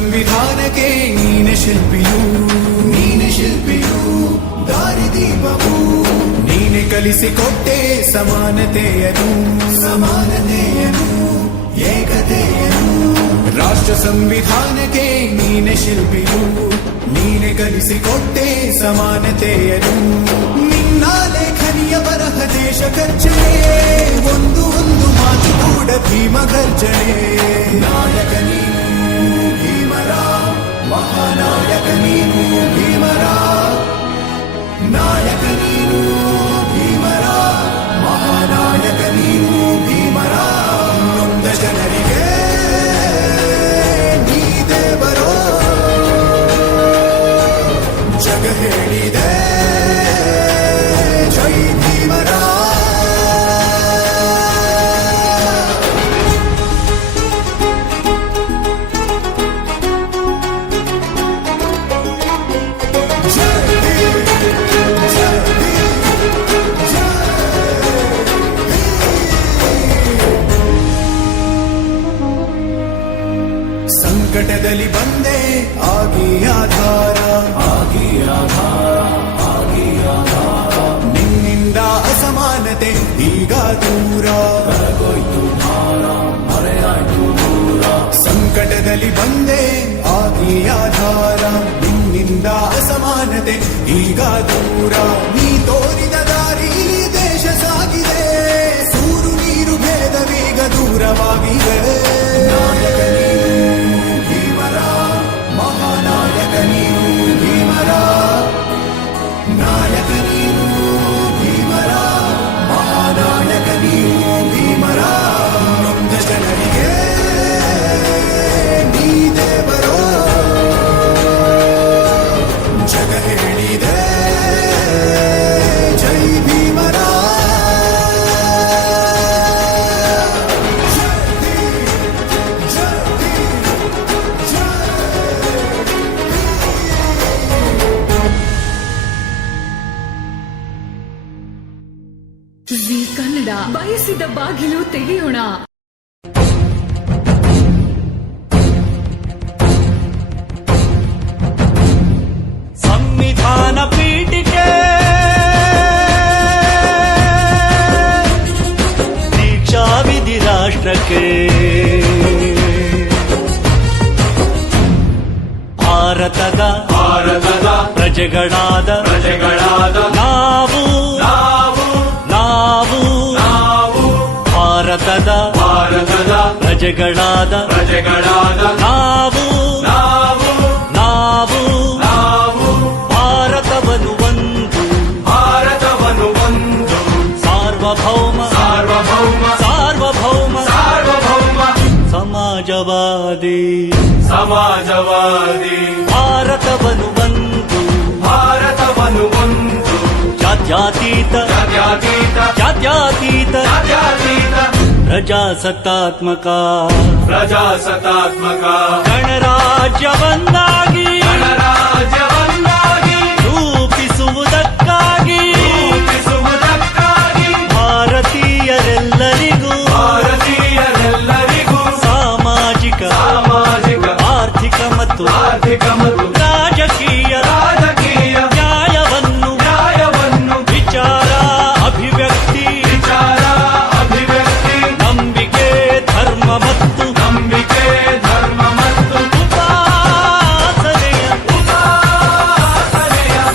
ಸಂವಿಧಾನಕ್ಕೆ ನೀನೆ ಶಿಲ್ಪಿಯು ದಾರಿದೀಪವು ನೀನೆ ಕಲಿಸಿಕೊಟ್ಟೆ ಸಮಾನತೆಯನು ಏಕತೆಯನು ರಾಷ್ಟ್ರ ಸಂವಿಧಾನಕ್ಕೆ ನೀನೆ ಶಿಲ್ಪಿಯು ನೀನೆ ಕಲಿಸಿಕೊಟ್ಟೆ ಸಮಾನತೆಯನು ನಿನ್ನ ಲೇಖನಿಯ ಬರಹ ದೇಶ ಖರ್ಚನೆ ಒಂದು ಮಾತು ಕೂಡ ಭೀಮ ಗರ್ಜನೆ ನಾಯಕ ನೀನು ಭೀಮರ ಮಹಾನಾಯಕ ನೀನು ಭೀಮರ ನಾಯಕ ನೀನು ಭೀಮರ ಮಹಾನಾಯಕ ನೀನು ಭೀಮರ ನೊಂದ ಜನರಿಗೆ ನೀ ದೇವರೋ ಜಗ ಹೇಳಿದೆ ಜೈ ಭೀಮರ ಸಂಕಟದಲ್ಲಿ ಬಂದೆ ಆಗಿ ಆಧಾರ ನಿನ್ನಿಂದ ಅಸಮಾನತೆ ಈಗ ದೂರ ಸಂಕಟದಲ್ಲಿ ಬಂದೆ ಆಗಿ ಆಧಾರ ನಿನ್ನಿಂದ ಅಸಮಾನತೆ ಈಗ ದೂರ ನೀ ತೋರಿದ ದಾರಿ ದೇಶ ಸಾಗಿದೆ ಸೂರು ನೀರು ಭೇದವೀಗ ದೂರವಾಗಿದೆ ನಾಯಕ ನೀನು ಭೀಮರ ಮಹಾನಾಯಕ ನೀನು ಭೀಮರ ನಾಯಕ ನೀನು ಭೀಮರ ಮಹಾನಾಯಕ ನೀನು ಭೀಮರ ನೊಂದ ಜನರಿಗೆ ನೀ ದೇವರೋ ಜಗ ಹೇಳಿದೆ ಜೈ ಭೀಮರ ಜಿ ಕನ್ನಡ ಬಯಸಿದ ಬಾಗಿಲು ತೆಗೆಯೋಣ. ಸಂವಿಧಾನ ಪೀಠಿಕೆ ದೀಕ್ಷಾ ವಿಧಿ ರಾಷ್ಟ್ರಕ್ಕೆ ಭಾರತದ ಪ್ರಜೆಗಳಾದ ನಾವು ಭಾರತದ ಪ್ರಜೆಗಳಾದ ನಾವು ಭಾರತವನ್ನು ಒಂದು ಸಾರ್ವಭೌಮ ಸಮಾಜವಾದಿ ಭಾರತವನ್ನು ಒಂದು ಜಾತ್ಯತೀತ ಪ್ರಜಾಸತ್ತಾತ್ಮಕ ಗಣರಾಜ್ಯವನ್ನಾಗಿ ರೂಪಿಸುವುದಕ್ಕಾಗಿ ಭಾರತೀಯರೆಲ್ಲರಿಗೂ ಸಾಮಾಜಿಕ ಆರ್ಥಿಕ ಮತ್ತು ರಾಜಕೀಯ ನ್ಯಾಯವನ್ನು ವಿಚಾರ ಅಭಿವ್ಯಕ್ತಿ ನಂಬಿಕೆ ಧರ್ಮ ಮತ್ತು ಉಪಾಸನೆಯ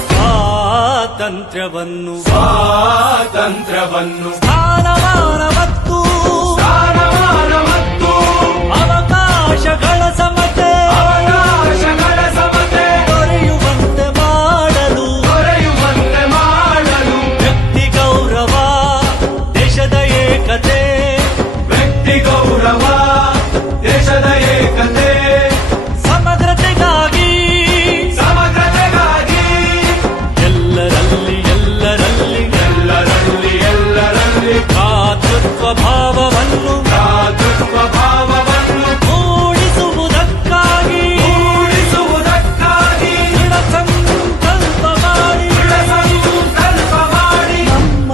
ಸ್ವಾತಂತ್ರ್ಯವನ್ನು ಸ್ಥಾನಮಾನ ಮತ್ತು ಅವಕಾಶಗಳ ಸಮತೆ ದೊರೆಯುವಂತೆ ಮಾಡಲು ವ್ಯಕ್ತಿ ಗೌರವ ದೇಶದ ಏಕತೆ ಸಮಗ್ರತೆಗಾಗಿ ಎಲ್ಲರಲ್ಲಿ ಭ್ರಾತೃತ್ವ ಭಾವವನ್ನು ಮೂಡಿಸುವುದಕ್ಕಾಗಿ ದೃಢ ಸಂಕಲ್ಪ ಮಾಡಿ ನಮ್ಮ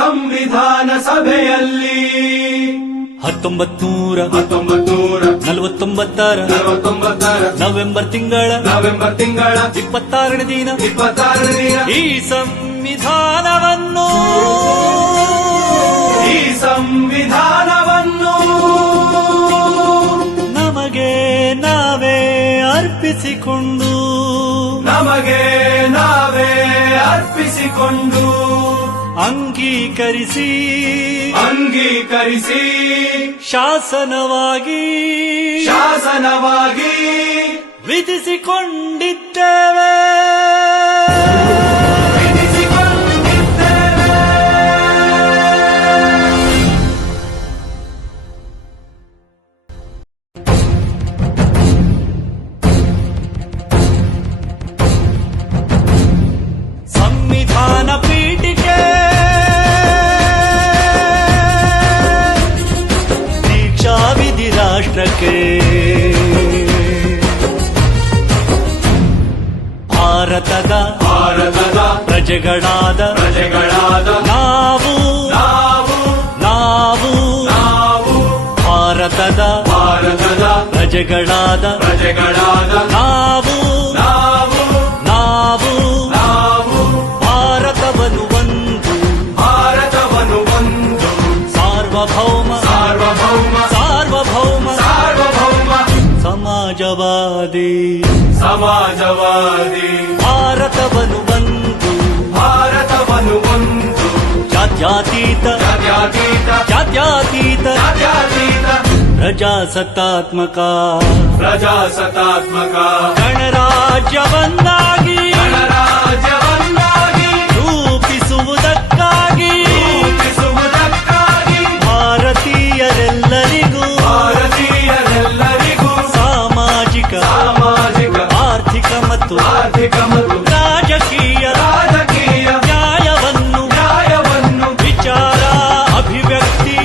ಸಂವಿಧಾನ ಸಭೆಯಲ್ಲಿ 1949 ನವೆಂಬರ್ ತಿಂಗಳ 26ನೇ ದಿನ ಈ ಸಂವಿಧಾನವನ್ನು ನಮಗೆ ನಾವೇ ಅರ್ಪಿಸಿಕೊಂಡು ಅಂಗೀಕರಿಸಿ ಶಾಸನವಾಗಿ ವಿಧಿಸಿಕೊಂಡಿದ್ದೇವೆ. ಸಂವಿಧಾನ ಪೀಠಿಕೆ ದೀಕ್ಷಾ ವಿಧಿ ರಾಷ್ಟ್ರಕ್ಕೆ ಭಾರತದ ಪ್ರಜೆಗಳಾದ ನಾವು ಭಾರತದ ಪ್ರಜೆಗಳಾದ ನಾವು ಭಾರತವನ್ನು ಒಂದು ಸಾರ್ವಭೌಮ ಸಮಾಜವಾದಿ ಭಾರತವನ್ನು ಒಂದು ಜಾತ್ಯತೀತ ಪ್ರಜಾಸತ್ತಾತ್ಮಕ ಗಣರಾಜ್ಯವನ್ನಾಗಿ ರೂಪಿಸುವುದಕ್ಕಾಗಿ ಭಾರತೀಯರೆಲ್ಲರಿಗೂ ಸಾಮಾಜಿಕ ಆರ್ಥಿಕ ಮತ್ತು ರಾಜಕೀಯ ನ್ಯಾಯವನ್ನು ವಿಚಾರ ಅಭಿವ್ಯಕ್ತಿ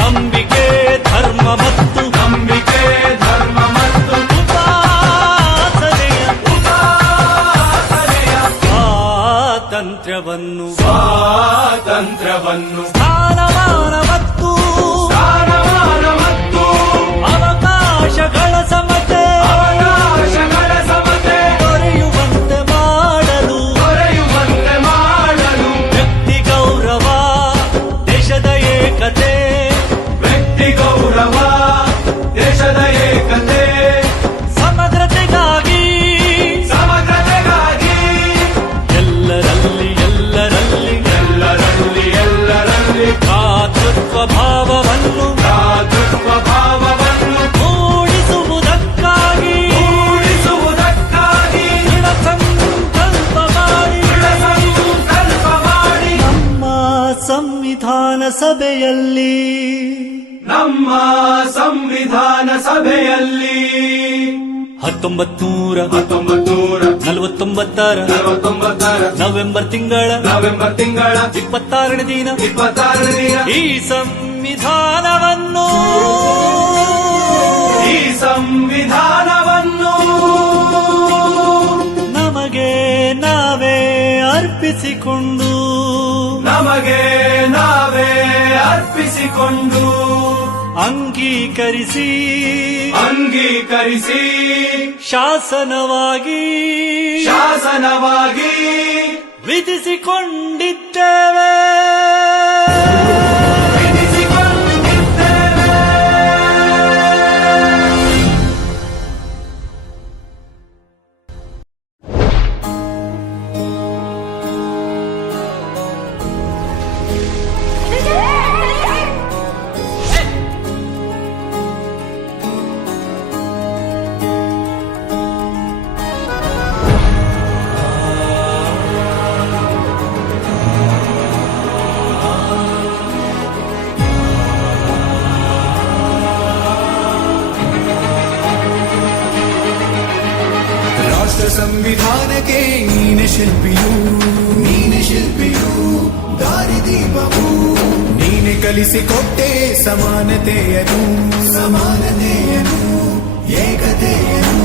ನಂಬಿಕೆ ಧರ್ಮ ಮತ್ತು ಉಪಾಸನೆಯ ಸ್ವಾತಂತ್ರ್ಯವನ್ನು ಸ್ಥಾನಮಾನ ಮತ್ತು ಅವಕಾಶಗಳ ಸಮತೆ ದೊರೆಯುವಂತೆ ಮಾಡಲು ವ್ಯಕ್ತಿ ಗೌರವ ದೇಶದ ಏಕತೆ ಸಮಗ್ರತೆಗಾಗಿ ಎಲ್ಲರಲ್ಲಿ ಭ್ರಾತೃತ್ವ ಭಾವವನ್ನು ಮೂಡಿಸುವುದಕ್ಕಾಗಿ ದೃಢ ಸಂಕಲ್ಪ ಮಾಡಿ ನಮ್ಮ ಸಂವಿಧಾನ ಸಭೆಯಲ್ಲಿ 1949 ನವೆಂಬರ್ ತಿಂಗಳ 26ನೇ ದಿನ ಈ ಸಂವಿಧಾನವನ್ನು ನಮಗೆ ನಾವೇ ಅರ್ಪಿಸಿಕೊಂಡು ಅಂಗೀಕರಿಸಿ ಶಾಸನವಾಗಿ ವಿಧಿಸಿಕೊಂಡಿದ್ದೇವೆ. ಸಂವಿಧಾನಕ್ಕೆ ನೀನೆ ಶಿಲ್ಪಿಯು ದಾರಿದೀಪವು ನೀನೆ ಕಲಿಸಿಕೊಟ್ಟೆ ಸಮಾನತೆಯನು ಏಕತೆಯನು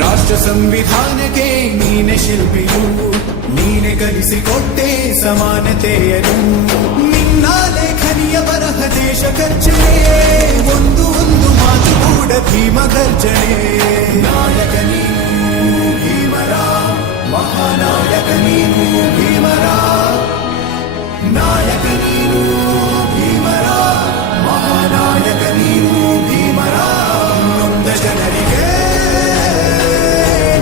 ರಾಷ್ಟ್ರ ಸಂವಿಧಾನಕ್ಕೆ ನೀನೆ ಶಿಲ್ಪಿಯು ನೀನೆ ಕಲಿಸಿಕೊಟ್ಟೆ ಸಮಾನತೆಯನು ನಿನ್ನ ಲೇಖನಿಯ ಬರಹ ಭೀಮ ಗರ್ಜನೆ ನಾಯಕ ನೀನು ಭೀಮರ ಮಹಾನಾಯಕ ನೀನು ಭೀಮರ ನಾಯಕ ನೀನು ಭೀಮರ ಮಹಾನಾಯಕ ನೀನು ಭೀಮರ ನೊಂದ ಜನರಿಗೆ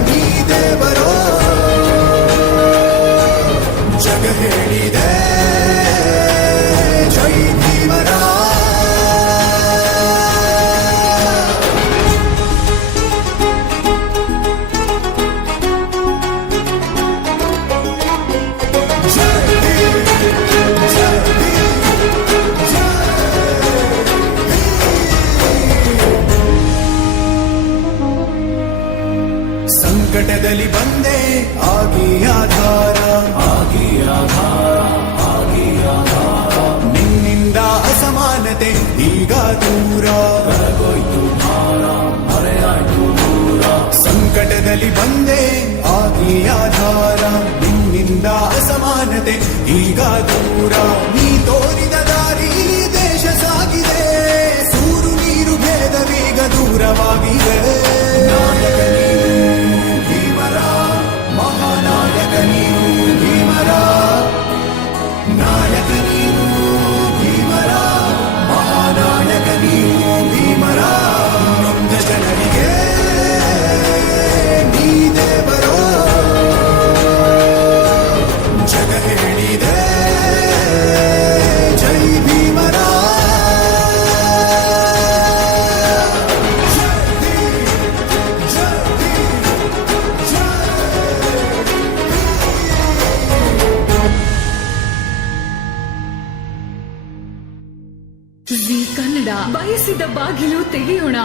ನೀ ದೇವರೋ ಜಗ ಹೇಳಿದೆ ಜೈ ಭೀಮರ ಸಂಕಟದಲ್ಲಿ ಬಂದೆ ಆಗಿ ಆಧಾರ ನಿನ್ನಿಂದ ಅಸಮಾನತೆ ಈಗ ದೂರ ಸಂಕಟದಲ್ಲಿ ಬಂದೆ ಆಗಿ ಆಧಾರ ನಿನ್ನಿಂದ ಅಸಮಾನತೆ ಈಗ ದೂರ ನೀ ತೋರಿದ ದಾರಿ ದೇಶ ಸಾಗಿದೆ ಸೂರು ನೀರು ಭೇದವೀಗ ದೂರವಾಗಿದೆ ನಾಯಕ ನೀನು ಭೀಮರ ಮಹಾನಾಯಕ ನೀನು ಭೀಮರ ನಾಯಕ ನೀನು ಭೀಮರ ಮಹಾನಾಯಕ ನೀನು ಭೀಮರ ನೊಂದ ಜನರಿಗೆ ನೀ ದೇವರೋ ಜಗ ಹೇಳಿದೆ ಜೈ ಭೀಮರ ಜಿ ಕನ್ನಡ ಬಯಸಿದ ಬಾಗಿಲು ತೆಗೆಯೋಣ.